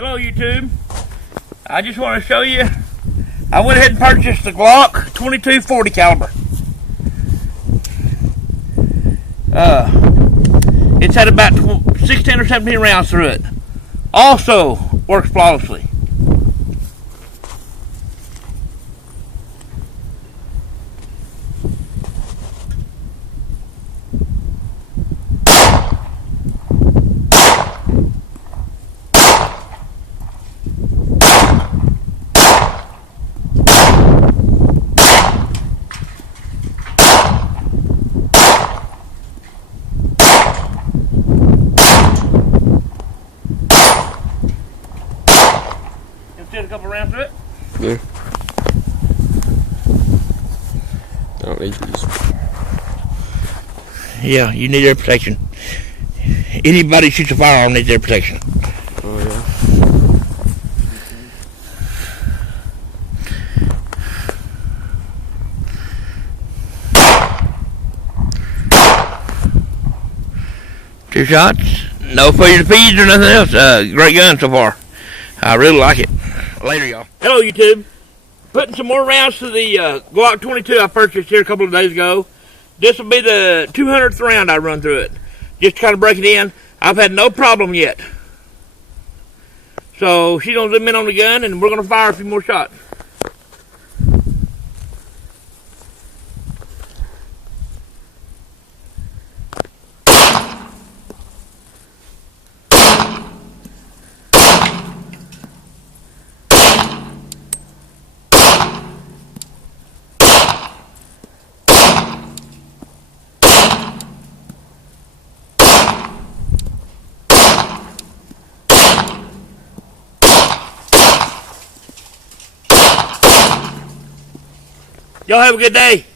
Hello YouTube. I just want to show you, I went ahead and purchased the Glock 22 40 caliber. It's had about 16 or 17 rounds through it. Also works flawlessly. Did a couple rounds to it? Yeah. I don't need these. Yeah, you need air protection. Anybody shoots a firearm needs air protection. Oh yeah. Two shots, no failure to feed or nothing else. Great gun so far. I really like it. Later, y'all. Hello, YouTube. Putting some more rounds to the Glock 22 I purchased here a couple of days ago. This will be the 200th round I run through it. Just to kind of break it in. I've had no problem yet. So she's going to zoom in on the gun and we're going to fire a few more shots. Y'all have a good day.